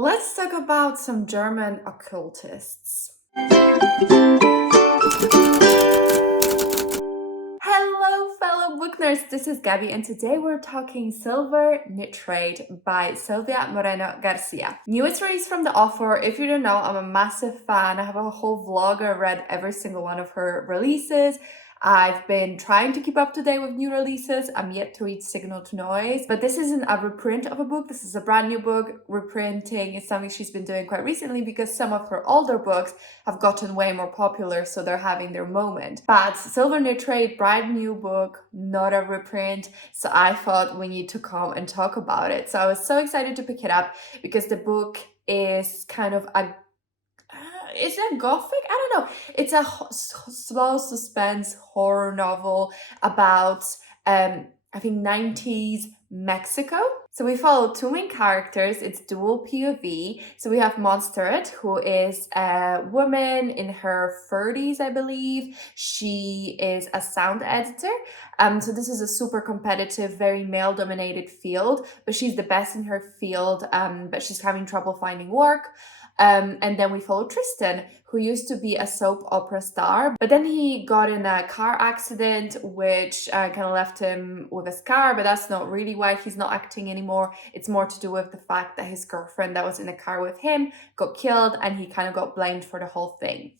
Let's talk about some German occultists. Hello, fellow book nerds. This is Gabby, and today we're talking Silver Nitrate by Silvia Moreno-Garcia. Newest release from the author. If you don't know, I'm a massive fan. I have a whole vlog. I read every single one of her releases. I've been trying to keep up to date with new releases. I'm yet to read Signal to Noise, but this isn't a reprint of a book. This is a brand new book. Reprinting is something she's been doing quite recently because some of her older books have gotten way more popular, so they're having their moment. But Silver Nitrate, brand new book, not a reprint, so I thought we need to come and talk about it. So I was so excited to pick it up because the book is kind of a is it gothic? I don't know. It's a slow suspense horror novel about I think 90s Mexico. So we follow two main characters. It's dual POV. So we have Montserrat, who is a woman in her 30s, I believe. She is a sound editor. So this is a super competitive, very male-dominated field, but she's the best in her field, but she's having trouble finding work. And then we follow Tristan, who used to be a soap opera star, but then he got in a car accident, which kind of left him with a scar, but that's not really why he's not acting anymore. It's more to do with the fact that his girlfriend that was in the car with him got killed, and he kind of got blamed for the whole thing.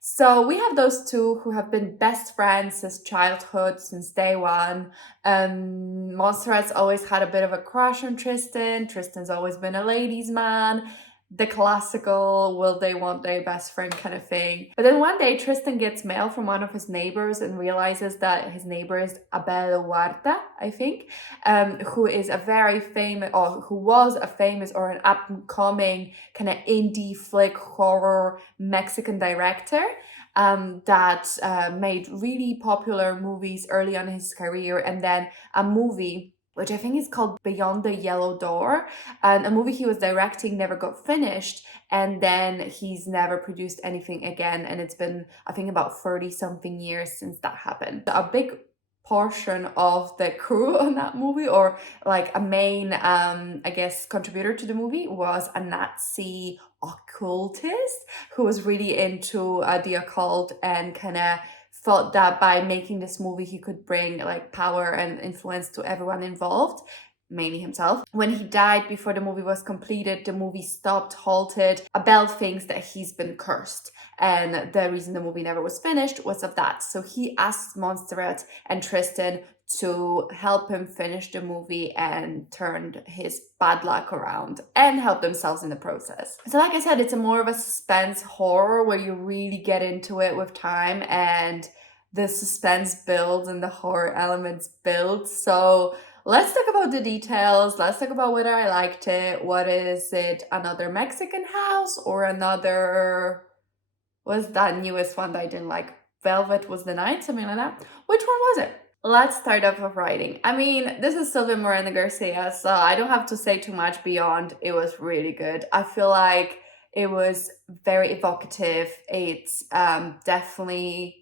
So we have those two who have been best friends since childhood, since day one. Montserrat's always had a bit of a crush on Tristan. Tristan's always been a ladies' man. The classical will they, won't they, best friend kind of thing. But then one day Tristan gets mail from one of his neighbors and realizes that his neighbor is Abel Huerta, I think, who is a very famous, or who was a famous or an upcoming kind of indie flick horror Mexican director. That made really popular movies early on in his career, and then a movie which I think is called Beyond the Yellow Door. And a movie he was directing never got finished, and then he's never produced anything again. And it's been, I think, about 30-something years since that happened. A big portion of the crew on that movie, or like a main, I guess, contributor to the movie, was a Natzi occultist who was really into the occult and kind of thought that by making this movie he could bring like power and influence to everyone involved, mainly himself. When he died before the movie was completed, the movie stopped, halted. Abel thinks that he's been cursed, and the reason the movie never was finished was of that. So he asked Montserrat and Tristan to help him finish the movie and turned his bad luck around and help themselves in the process. So like I said, it's a more of a suspense horror where you really get into it with time and the suspense builds and the horror elements build. So let's talk about the details. Let's talk about whether I liked it. What is it? Another Mexican house or another... What's that newest one that I didn't like? Velvet Was the Night? Something like that. Which one was it? Let's start off with writing. I mean, this is Silvia Moreno-Garcia, so I don't have to say too much beyond it was really good. I feel like it was very evocative. It definitely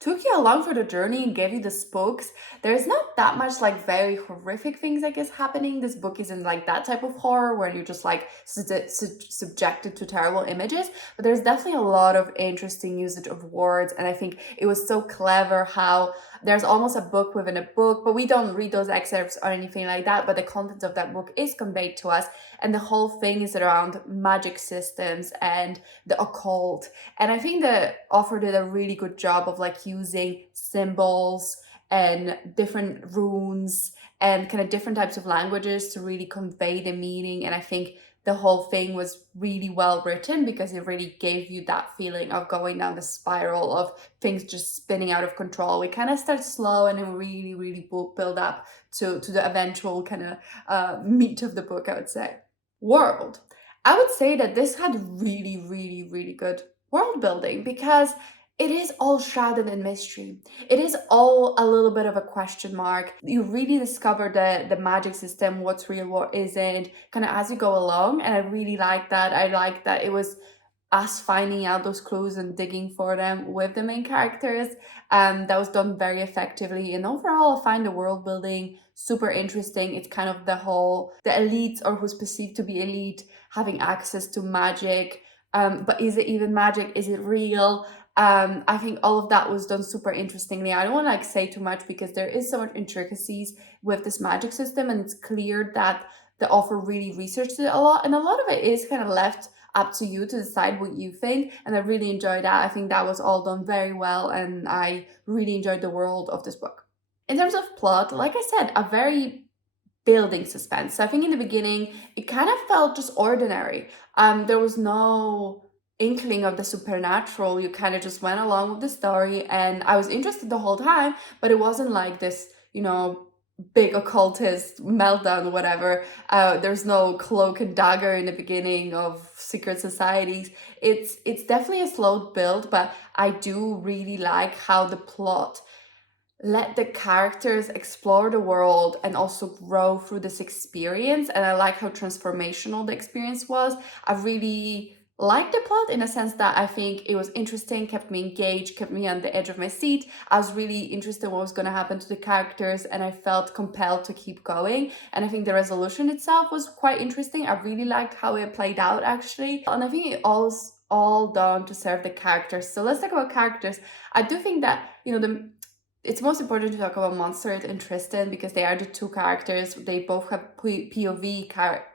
took you along for the journey and gave you the spooks. There's not that much like very horrific things, I guess, happening. This book isn't like that type of horror where you're just like subjected to terrible images, but there's definitely a lot of interesting usage of words, and I think it was so clever how there's almost a book within a book, but we don't read those excerpts or anything like that, but the content of that book is conveyed to us, and the whole thing is around magic systems and the occult. And I think the author did a really good job of like using symbols and different runes and kind of different types of languages to really convey the meaning. And I think the whole thing was really well written because it really gave you that feeling of going down the spiral of things just spinning out of control. We kind of start slow and then really, really build up to the eventual kind of meat of the book, I would say. World. I would say that this had really, really, really good world building because it is all shrouded in mystery. It is all a little bit of a question mark. You really discover the magic system, what's real, what isn't, kind of as you go along. And I really like that. I like that it was us finding out those clues and digging for them with the main characters. That was done very effectively. And overall, I find the world building super interesting. It's kind of the elites, or who's perceived to be elite, having access to magic. But is it even magic? Is it real? I think all of that was done super interestingly. I don't want to like say too much because there is so much intricacies with this magic system, and it's clear that the author really researched it a lot, and a lot of it is kind of left up to you to decide what you think, and I really enjoyed that. I think that was all done very well, and I really enjoyed the world of this book. In terms of plot, like I said, a very building suspense. So I think in the beginning, it kind of felt just ordinary. There was no inkling of the supernatural. You kind of just went along with the story, and I was interested the whole time, but it wasn't like this, big occultist meltdown or whatever. There's no cloak and dagger in the beginning of secret societies. It's definitely a slow build, but I do really like how the plot let the characters explore the world and also grow through this experience. And I like how transformational the experience was. I really liked the plot in a sense that I think it was interesting, kept me engaged, kept me on the edge of my seat. I was really interested in what was going to happen to the characters, and I felt compelled to keep going. And I think the resolution itself was quite interesting. I really liked how it played out, actually. And I think it all done to serve the characters. So let's talk about characters. I do think that, it's most important to talk about Montserrat and Tristan because they are the two characters. They both have POV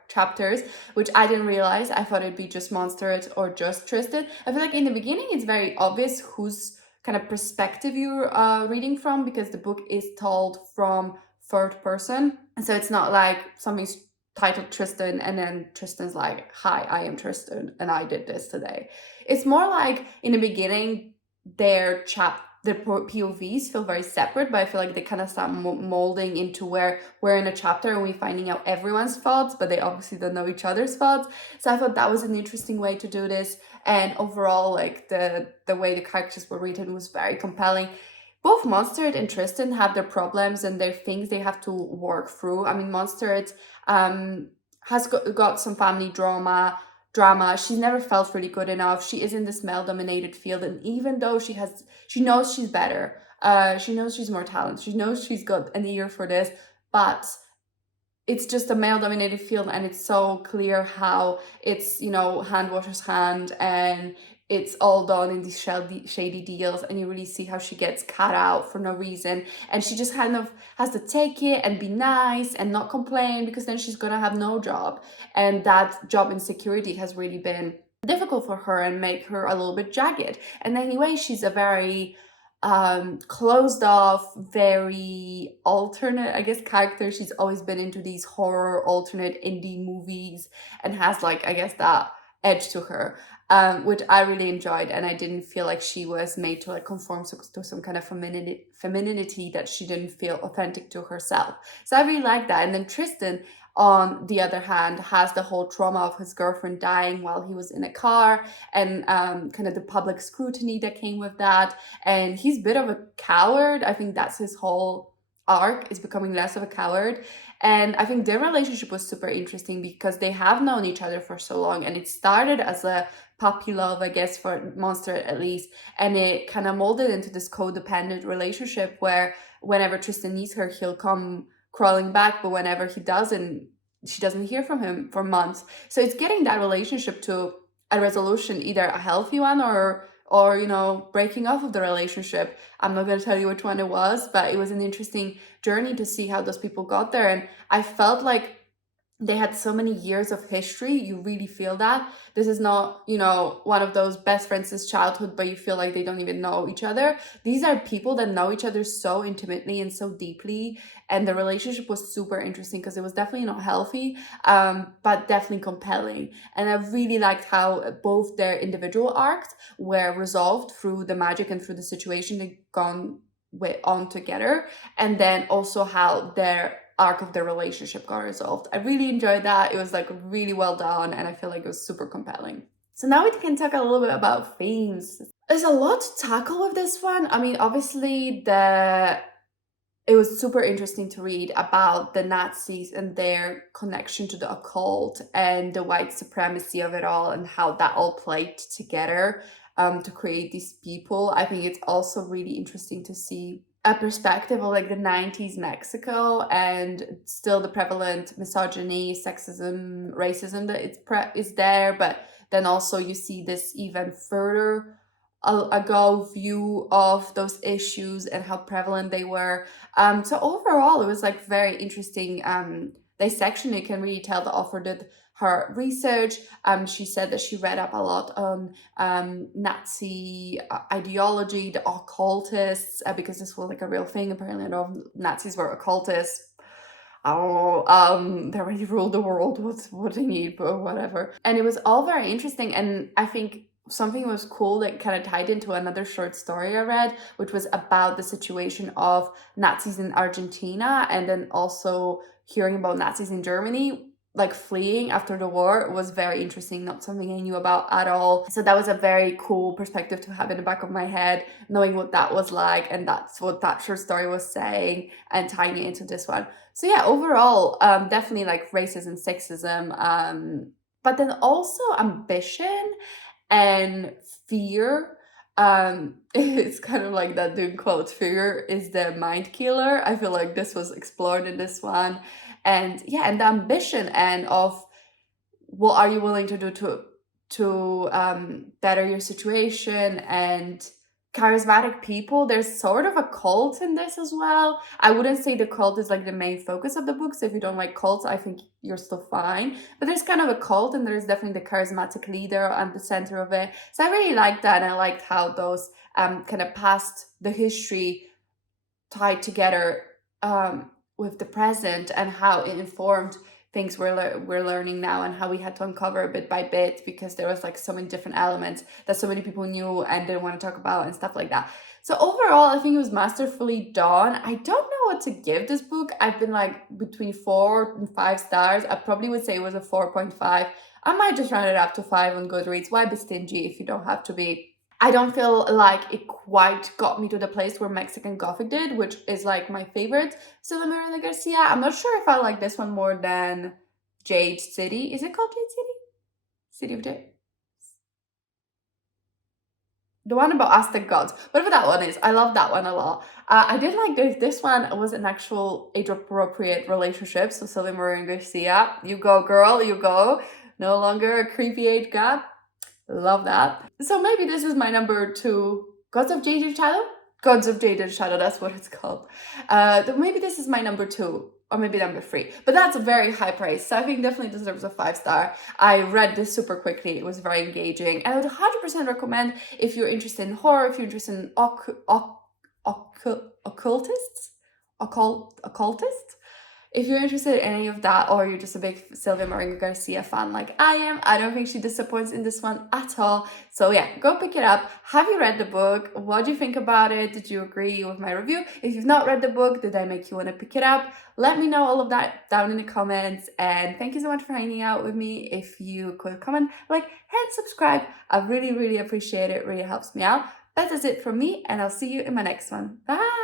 chapters, which I didn't realize. I thought it'd be just Montserrat or just Tristan. I feel like in the beginning, it's very obvious whose kind of perspective you're reading from, because the book is told from third person. And so it's not like something's titled Tristan and then Tristan's like, hi, I am Tristan and I did this today. It's more like in the beginning, their POVs feel very separate, but I feel like they kind of start molding into where we're in a chapter and we're finding out everyone's thoughts, but they obviously don't know each other's thoughts. So I thought that was an interesting way to do this. And overall, like the way the characters were written was very compelling. Both Montserrat and Tristan have their problems and their things they have to work through. I mean, Montserrat has got some family drama. She's never felt really good enough. She is in this male-dominated field, and even though she knows she's better, she knows she's more talented, she knows she's got an ear for this, but it's just a male-dominated field, and it's so clear how it's, hand washes hand, and it's all done in these shady deals, and you really see how she gets cut out for no reason, and she just kind of has to take it and be nice and not complain, because then she's gonna have no job, and that job insecurity has really been difficult for her and make her a little bit jagged. And anyway, she's a very closed off, very alternate, I guess, character. She's always been into these horror alternate indie movies and has like, I guess, that edge to her, which I really enjoyed, and I didn't feel like she was made to like conform to some kind of femininity that she didn't feel authentic to herself. So I really like that. And then Tristan, on the other hand, has the whole trauma of his girlfriend dying while he was in a car, and kind of the public scrutiny that came with that. And he's a bit of a coward. I think that's his whole arc, is becoming less of a coward. And I think their relationship was super interesting because they have known each other for so long, and it started as a puppy love, I guess, for Montserrat at least, and it kind of molded into this codependent relationship where whenever Tristan needs her, he'll come crawling back, but whenever he doesn't, she doesn't hear from him for months. So it's getting that relationship to a resolution, either a healthy one or breaking off of the relationship. I'm not going to tell you which one it was, but it was an interesting journey to see how those people got there. And I felt like they had so many years of history. You really feel that. This is not, one of those best friends since childhood, but you feel like they don't even know each other. These are people that know each other so intimately and so deeply. And the relationship was super interesting because it was definitely not healthy, but definitely compelling. And I really liked how both their individual arcs were resolved through the magic and through the situation they'd gone on together. And then also how their arc of their relationship got resolved. I really enjoyed that. It was like really well done, and I feel like it was super compelling. So now we can talk a little bit about themes. There's a lot to tackle with this one. I mean, obviously it was super interesting to read about the Nazis and their connection to the occult and the white supremacy of it all, and how that all played together to create these people. I think it's also really interesting to see a perspective of like the 90s Mexico and still the prevalent misogyny, sexism, racism that is there, but then also you see this even further ago view of those issues and how prevalent they were. So overall, it was like very interesting dissection. You can really tell the author did her research. She said that she read up a lot on Nazi ideology, the occultists, because this was like a real thing. Apparently, a lot of Nazis were occultists. They already ruled the world. What they need, but whatever. And it was all very interesting. And I think something was cool that kind of tied into another short story I read, which was about the situation of Nazis in Argentina, and then also hearing about Nazis in Germany, like fleeing after the war, was very interesting, not something I knew about at all. So that was a very cool perspective to have in the back of my head, knowing what that was like, and that's what that short story was saying, and tying it into this one. So yeah, overall, definitely like racism, sexism, but then also ambition and fear. It's kind of like that doing quote, fear is the mind killer. I feel like this was explored in this one. And yeah, and the ambition and of what are you willing to do to better your situation, and charismatic people. There's sort of a cult in this as well. I wouldn't say the cult is like the main focus of the book, so if you don't like cults, I think you're still fine. But there's kind of a cult, and there's definitely the charismatic leader at the center of it. So I really liked that, and I liked how those kind of past the history tied together with the present, and how it informed things we're learning now, and how we had to uncover bit by bit, because there was like so many different elements that so many people knew and didn't want to talk about and stuff like that. So overall, I think it was masterfully done. I don't know what to give this book. I've been like between 4 and 5 stars. I probably would say it was a 4.5. I might just round it up to 5 on Goodreads. Why be stingy if you don't have to be? I don't feel like it quite got me to the place where Mexican Gothic did, which is like my favorite Silvia Moreno-Garcia. I'm not sure if I like this one more than Jade City. Is it called Jade City? City of Jade? The one about Aztec gods. Whatever that one is. I love that one a lot. I did like this one was an actual age-appropriate relationship. So Silvia Moreno-Garcia, you go girl, you go. No longer a creepy age gap. Love that. So maybe this is my number 2. Gods of Jaded Shadow? Gods of Jaded Shadow, that's what it's called. Maybe this is my number 2, or maybe number 3. But that's a very high praise, so I think definitely deserves a 5 star. I read this super quickly. It was very engaging. And I would 100% recommend if you're interested in horror, if you're interested in occultists? Occultists? If you're interested in any of that, or you're just a big Silvia Moreno-Garcia fan like I am, I don't think she disappoints in this one at all. So yeah, go pick it up. Have you read the book? What do you think about it? Did you agree with my review? If you've not read the book, did I make you want to pick it up? Let me know all of that down in the comments. And thank you so much for hanging out with me. If you could comment, like, and subscribe, I really, really appreciate it. It really helps me out. That is it from me, and I'll see you in my next one. Bye!